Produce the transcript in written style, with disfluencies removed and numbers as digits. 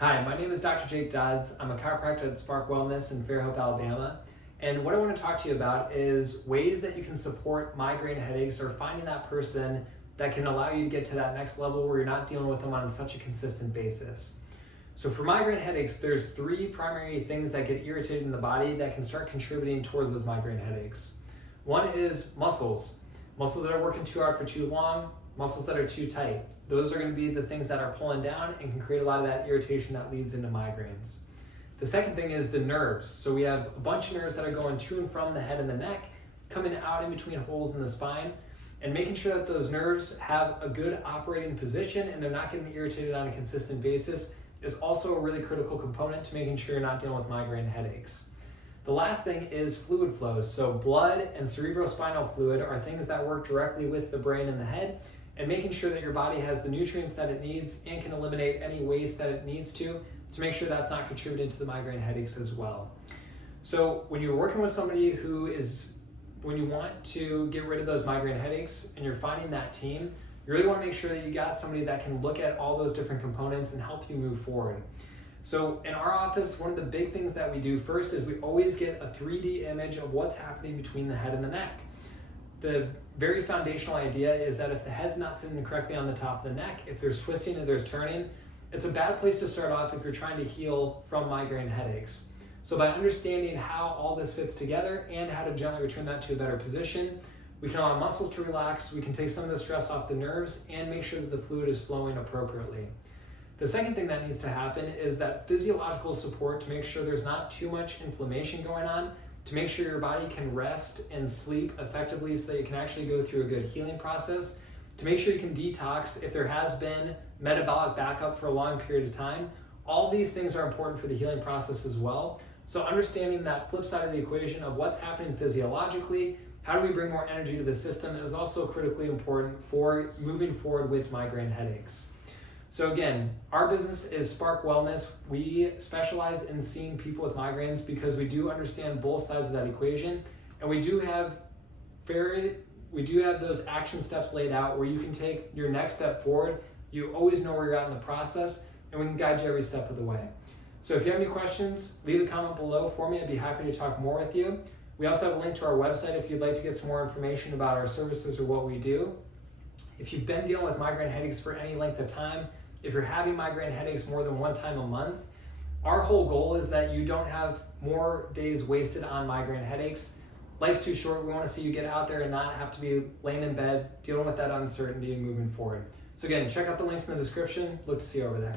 Hi, my name is Dr. Jake Dodds. I'm a chiropractor at Spark Wellness in Fairhope, Alabama. And what I want to talk to you about is ways that you can support migraine headaches or finding that person that can allow you to get to that next level where you're not dealing with them on such a consistent basis. So for migraine headaches, there's three primary things that get irritated in the body that can start contributing towards those migraine headaches. One is muscles. Muscles that are working too hard for too long, muscles that are too tight. Those are going to be the things that are pulling down and can create a lot of that irritation that leads into migraines. The second thing is the nerves. So we have a bunch of nerves that are going to and from the head and the neck, coming out in between holes in the spine, and making sure that those nerves have a good operating position and they're not getting irritated on a consistent basis is also a really critical component to making sure you're not dealing with migraine headaches. The last thing is fluid flows. So blood and cerebrospinal fluid are things that work directly with the brain and the head, and making sure that your body has the nutrients that it needs and can eliminate any waste that it needs to make sure that's not contributing to the migraine headaches as well. So when you're working with somebody when you want to get rid of those migraine headaches and you're finding that team, you really want to make sure that you got somebody that can look at all those different components and help you move forward. So in our office, one of the big things that we do first is we always get a 3D image of what's happening between the head and the neck. The very foundational idea is that if the head's not sitting correctly on the top of the neck, if there's twisting and there's turning, it's a bad place to start off if you're trying to heal from migraine headaches. So by understanding how all this fits together and how to gently return that to a better position, we can allow muscles to relax, we can take some of the stress off the nerves, and make sure that the fluid is flowing appropriately. The second thing that needs to happen is that physiological support to make sure there's not too much inflammation going on, to make sure your body can rest and sleep effectively so that you can actually go through a good healing process, to make sure you can detox if there has been metabolic backup for a long period of time. All these things are important for the healing process as well. So understanding that flip side of the equation of what's happening physiologically, how do we bring more energy to the system, is also critically important for moving forward with migraine headaches. So again, our business is Spark Wellness. We specialize in seeing people with migraines because we do understand both sides of that equation, and we do have those action steps laid out where you can take your next step forward. You always know where you're at in the process, and we can guide you every step of the way. So if you have any questions, leave a comment below for me. I'd be happy to talk more with you. We also have a link to our website if you'd like to get some more information about our services or what we do. If you've been dealing with migraine headaches for any length of time, if you're having migraine headaches more than one time a month, our whole goal is that you don't have more days wasted on migraine headaches. Life's too short. We want to see you get out there and not have to be laying in bed dealing with that uncertainty and moving forward. So again, check out the links in the description. Look to see you over there.